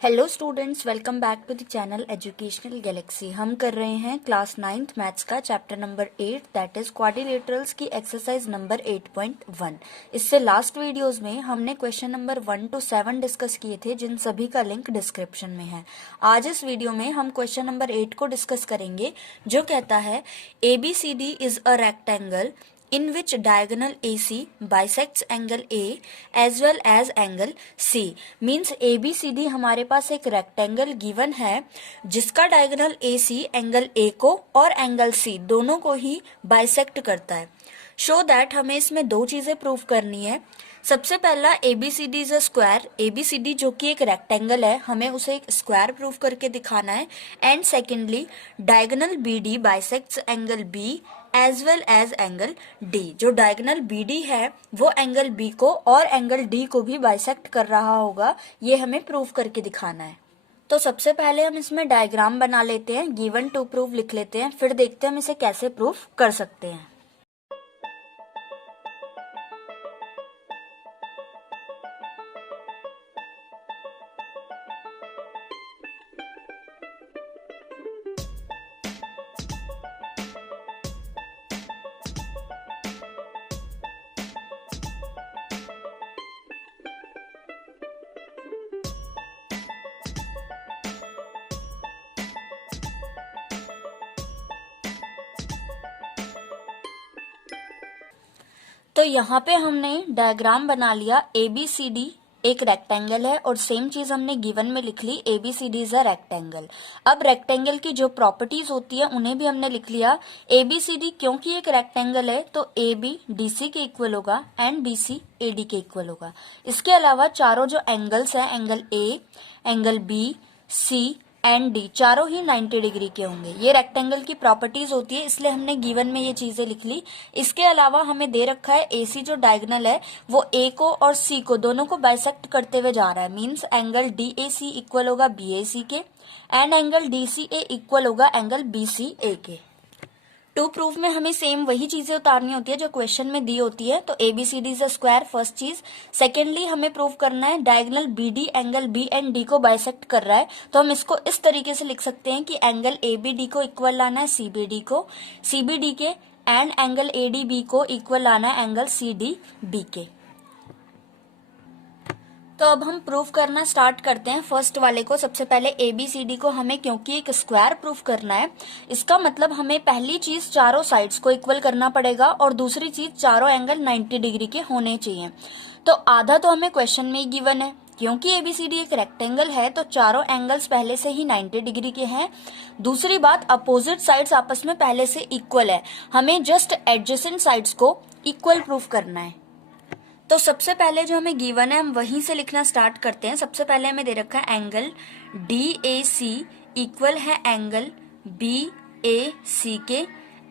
Hello students, welcome back to the channel educational galaxy. हम कर रहे हैं क्लास 9th मैथ्स का chapter number 8 that is quadrilaterals की एक्सरसाइज नंबर 8.1। इससे लास्ट वीडियोस में हमने क्वेश्चन नंबर 1 to 7 डिस्कस किए थे, जिन सभी का लिंक डिस्क्रिप्शन में है। आज इस वीडियो में हम क्वेश्चन नंबर 8 को डिस्कस करेंगे, जो कहता है ABCD is a rectangle in which diagonal AC bisects angle A as well as angle C। Means ABCD हमारे पास एक रेक्टेंगल गिवन है जिसका डायगोनल AC एंगल A को और एंगल C दोनों को ही बाइसेक्ट करता है। शो दैट हमें इसमें दो चीजें प्रूव करनी है। सबसे पहला ABCD is a square. ABCD जो कि एक रेक्टेंगल है, हमें उसे एक स्क्वायर प्रूव करके दिखाना है। And secondly diagonal BD bisects angle B as well as angle D। जो डायगोनल BD है वो एंगल B को और एंगल D को भी बाइसेक्ट कर रहा होगा, ये हमें प्रूव करके दिखाना है। तो सबसे पहले हम इसमें डायग्राम बना लेते हैं, गिवन टू प्रूव लिख लेते हैं, फिर देखते हैं हम इसे कैसे प्रूव कर सकते हैं। तो यहाँ पे हमने डायग्राम बना लिया। ABCD एक रेक्टेंगल है और सेम चीज हमने गिवन में लिख ली, ABCD इज अ रेक्टेंगल। अब रेक्टेंगल की जो प्रॉपर्टीज होती है उन्हें भी हमने लिख लिया। ABCD क्योंकि एक रेक्टेंगल है तो AB DC के इक्वल होगा एंड BC AD के इक्वल होगा। इसके अलावा चारों जो एंगल्स हैं, angle A, angle B, C and D, चारों ही 90 डिग्री के होंगे। ये रेक्टेंगल की प्रॉपर्टीज होती है, इसलिए हमने गिवन में ये चीजें लिख ली। इसके अलावा हमें दे रखा है AC जो डायगोनल है वो A को और C को दोनों को बाइसेक्ट करते हुए जा रहा है। मींस एंगल DAC इक्वल होगा BAC के एंड एंगल DCA इक्वल होगा एंगल BCA के। टू प्रूफ में हमें सेम वही चीजें उतारनी होती है जो क्वेश्चन में दी होती है। तो ABCD is a square, first चीज। सेकेंडली हमें प्रूव करना है diagonal BD angle B and D को बाइसेक्ट कर रहा है, तो हम इसको इस तरीके से लिख सकते हैं कि एंगल ABD को इक्वल लाना है CBD को, CBD के एंड एंगल ADB को इक्वल लाना है एंगल CDB के। तो अब हम प्रूफ करना स्टार्ट करते हैं फर्स्ट वाले को। सबसे पहले ABCD को हमें क्योंकि एक स्क्वायर प्रूफ करना है, इसका मतलब हमें पहली चीज चारों साइड्स को इक्वल करना पड़ेगा और दूसरी चीज चारों एंगल 90 डिग्री के होने चाहिए। तो आधा तो हमें क्वेश्चन में ही गिवन है। क्योंकि ABCD एक रेक्टेंगल है तो चारों एंगल्स पहले से ही 90 डिग्री के हैं। दूसरी बात, अपोजिट साइड्स आपस में पहले से इक्वल है, हमें जस्ट एडजेसेंट साइड्स को इक्वल प्रूफ करना है। तो सबसे पहले जो हमें गिवन है हम वहीं से लिखना स्टार्ट करते हैं। सबसे पहले हमें दे रखा है एंगल DAC इक्वल है एंगल BAC के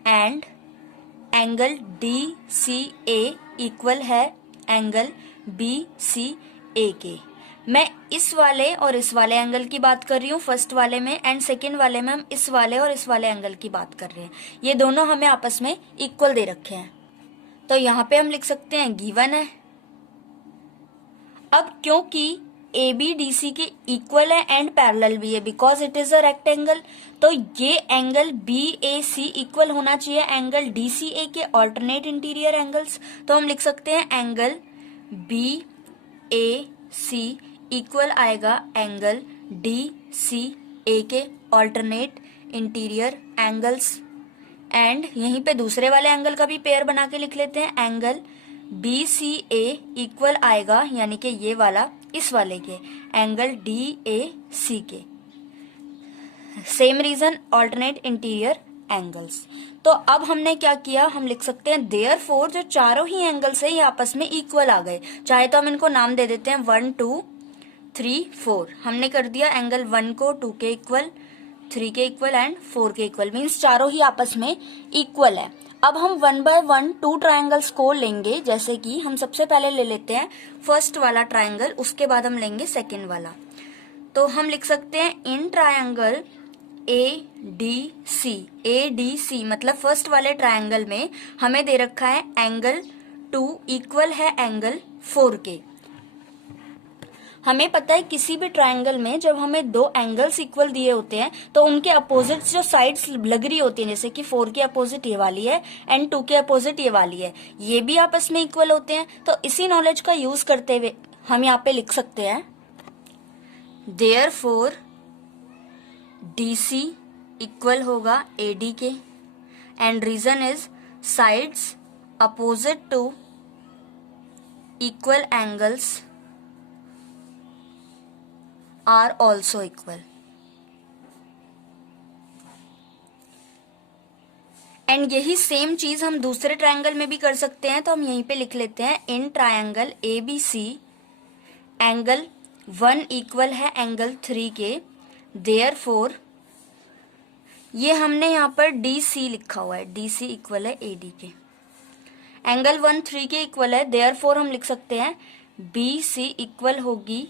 एंड एंगल DCA इक्वल है एंगल BCA के। मैं इस वाले और इस वाले एंगल की बात कर रही हूँ फर्स्ट वाले में, एंड सेकेंड वाले में हम इस वाले और इस वाले एंगल की बात कर रहे हैं। ये दोनों हमें आपस में इक्वल दे रखे हैं, तो यहाँ पे हम लिख सकते हैं गिवन है। अब क्योंकि ABDC के इक्वल है एंड पैरेलल भी है, because it is a rectangle, तो ये एंगल BAC इक्वल होना चाहिए एंगल DCA के ऑल्टरनेट इंटीरियर एंगल्स। तो हम लिख सकते हैं एंगल BAC इक्वल आएगा एंगल DCA के ऑल्टरनेट इंटीरियर एंगल्स। एंड यहीं पे दूसरे वाले एंगल का भी पेयर बना के लिख लेते हैं, एंगल BCA इक्वल आएगा यानी कि ये वाला इस वाले के एंगल DAC के। Same reason, alternate interior angles. तो अब हमने क्या किया, हम लिख सकते हैं देयरफॉर जो चारों ही एंगल्स है ये आपस में इक्वल आ गए। चाहे तो हम इनको नाम दे देते हैं 1 2 3 4। हमने कर दिया एंगल 1 को 2 के इक्वल, 3 के इक्वल एंड 4 के इक्वल, मीन्स चारों ही आपस में इक्वल है। अब हम 1 बाय 1 2 ट्राइंगल्स को लेंगे, जैसे कि हम सबसे पहले ले लेते हैं फर्स्ट वाला ट्राइंगल, उसके बाद हम लेंगे सेकेंड वाला। तो हम लिख सकते हैं इन ट्राइंगल ADC मतलब फर्स्ट वाले ट्राइंगल में हमें दे रखा है एंगल 2 इक्वल है एंगल 4 के। हमें पता है किसी भी ट्रायंगल में जब हमें दो एंगल्स इक्वल दिए होते हैं तो उनके अपोजिट जो साइड्स लग रही होती हैं, जैसे कि 4 के अपोजिट ये वाली है एंड 2 के अपोजिट ये वाली है, ये भी आपस में इक्वल होते हैं। तो इसी नॉलेज का यूज करते हुए हम यहाँ पे लिख सकते हैं देयरफॉर DC इक्वल होगा AD के and reason is sides opposite to equal angles are also equal and यही सेम चीज हम दूसरे ट्रायंगल में भी कर सकते हैं। तो हम यहीं पे लिख लेते हैं in triangle ABC angle 1 equal है एंगल 3 के, देयरफॉर ये हमने यहाँ पर DC लिखा हुआ है, DC इक्वल है AD के, एंगल 1 3 के इक्वल है, देयरफॉर हम लिख सकते हैं BC इक्वल होगी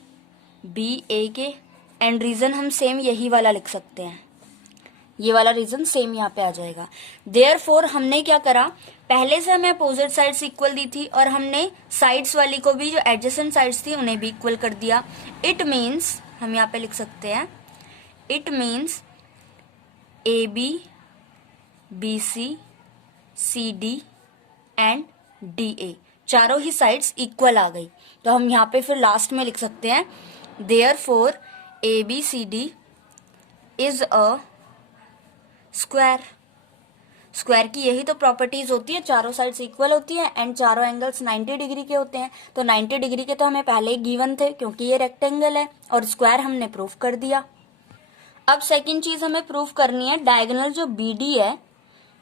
BA के एंड रीजन हम सेम यही वाला लिख सकते हैं, ये वाला रीजन सेम यहाँ पे आ जाएगा। देयरफॉर हमने क्या करा, पहले से हमें अपोजिट साइड्स इक्वल दी थी और हमने साइड्स वाली को भी जो एडजेसेंट साइड्स थी उन्हें भी इक्वल कर दिया। इट मीन्स हम यहाँ पे लिख सकते हैं it means AB BC CD and DA चारों ही साइड्स इक्वल आ गई। तो हम यहाँ पे फिर लास्ट में लिख सकते हैं therefore ABCD is a square. Square की यही तो प्रॉपर्टीज होती है, चारों साइड्स इक्वल होती है एंड चारों एंगल्स 90 डिग्री के होते हैं। तो 90 डिग्री के तो हमें पहले ही गिवन थे क्योंकि ये रेक्टेंगल है और स्क्वायर हमने प्रूफ कर दिया। अब सेकंड चीज हमें प्रूफ करनी है डायगोनल जो BD है,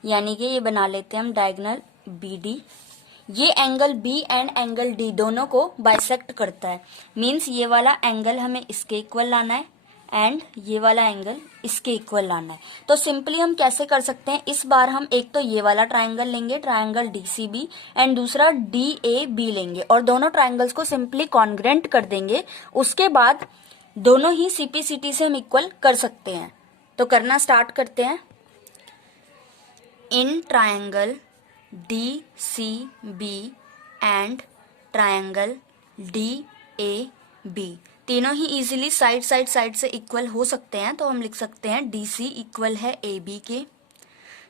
यानी कि ये बना लेते हैं हम डायगोनल BD, ये angle B and angle D दोनों को बाइसेक्ट करता है। मीन्स ये वाला एंगल हमें इसके इक्वल लाना है एंड ये वाला एंगल इसके इक्वल लाना है। तो सिंपली हम कैसे कर सकते हैं, इस बार हम एक तो ये वाला ट्रायंगल लेंगे, ट्रायंगल DCB, एंड दूसरा DAB लेंगे और दोनों ट्रायंगल्स को सिंपली कॉन्ग्रेंट कर देंगे। उसके बाद दोनों ही CPCT से हम इक्वल कर सकते हैं। तो करना स्टार्ट करते हैं। In triangle DCB and triangle DAB तीनों ही इजीली साइड से इक्वल हो सकते हैं। तो हम लिख सकते हैं DC इक्वल है AB के,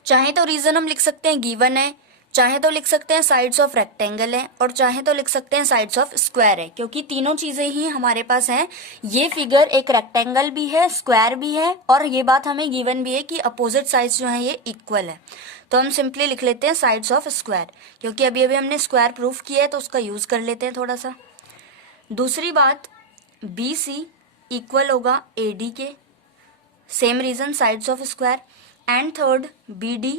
चाहे तो रीजन हम लिख सकते हैं गिवन है, चाहे तो लिख सकते हैं साइड्स ऑफ रेक्टेंगल है और चाहे तो लिख सकते हैं साइड्स ऑफ स्क्वायर है, क्योंकि तीनों चीजें ही हमारे पास हैं। ये फिगर एक रेक्टेंगल भी है, स्क्वायर भी है और ये बात हमें गिवन भी है कि अपोजिट साइड्स जो है ये इक्वल है। तो हम सिंपली लिख लेते हैं साइड्स ऑफ स्क्वायर, क्योंकि अभी अभी हमने स्क्वायर प्रूफ किया है तो उसका यूज कर लेते हैं थोड़ा सा। दूसरी बात BC इक्वल होगा AD के, same reason sides of square. And third BD,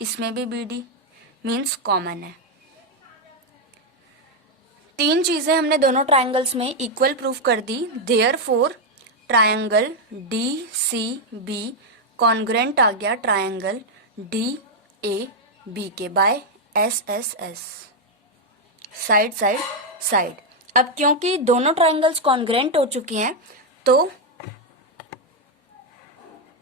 इसमें भी BD मीन्स कॉमन है। तीन चीजें हमने दोनों ट्रायंगल्स में इक्वल प्रूफ कर दी। देयरफॉर ट्रायंगल DCB कॉन्ग्रेंट आ गया ट्रायंगल DAB के by SSS, side side side. अब क्योंकि दोनों ट्रायंगल्स कॉन्ग्रेंट हो चुके हैं तो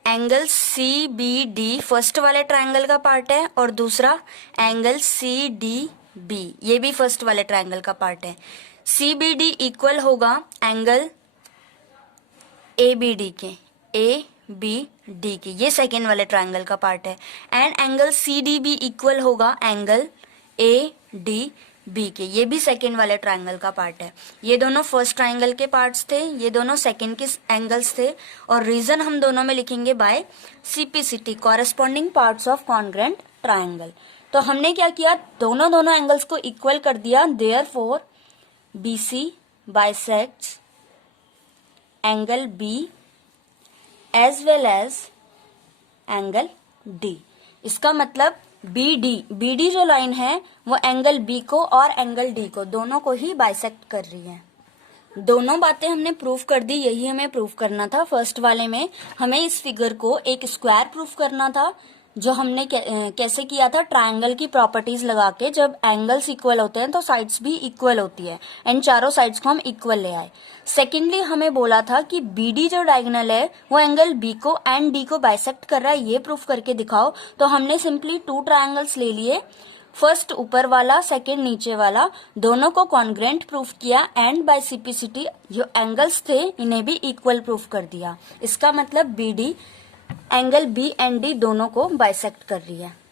एंगल CBD फर्स्ट वाले ट्रायंगल का पार्ट है और दूसरा एंगल CDB ये भी फर्स्ट वाले ट्रायंगल का पार्ट है। CBD इक्वल होगा एंगल ABD के, ABD के, ये सेकेंड वाले ट्रायंगल का पार्ट है। एंड एंगल CDB इक्वल होगा एंगल ADB के, ये भी सेकेंड वाले ट्रायंगल का पार्ट है। ये दोनों फर्स्ट ट्रायंगल के पार्ट्स थे, ये दोनों सेकेंड के एंगल्स थे और रीजन हम दोनों में लिखेंगे by CPCT, corresponding parts of congruent triangle. तो हमने क्या किया, दोनों एंगल्स को इक्वल कर दिया। Therefore BC bisects angle B as well as angle D। इसका मतलब BD जो लाइन है वो एंगल B को और एंगल D को दोनों को ही बाइसेक्ट कर रही है। दोनों बातें हमने प्रूफ कर दी, यही हमें प्रूफ करना था। फर्स्ट वाले में हमें इस फिगर को एक स्क्वायर प्रूफ करना था, जो हमने कैसे किया था, ट्रायंगल की प्रॉपर्टीज लगा के। जब एंगल्स इक्वल होते हैं तो साइड्स भी इक्वल होती है एंड चारों साइड्स को हम इक्वल ले आए। सेकेंडली हमें बोला था कि BD जो डायगोनल है वो एंगल B को एंड D को बाइसेक्ट कर रहा है, ये प्रूफ करके दिखाओ। तो हमने सिंपली टू ट्रायंगल्स ले लिए, फर्स्ट ऊपर वाला, सेकंड नीचे वाला, दोनों को कॉन्ग्रेंट प्रूफ किया एंड बाय सीपीसीटी जो एंगल्स थे इन्हें भी इक्वल प्रूफ कर दिया। इसका मतलब BD angle B and D दोनों को बाइसेक्ट कर रही है।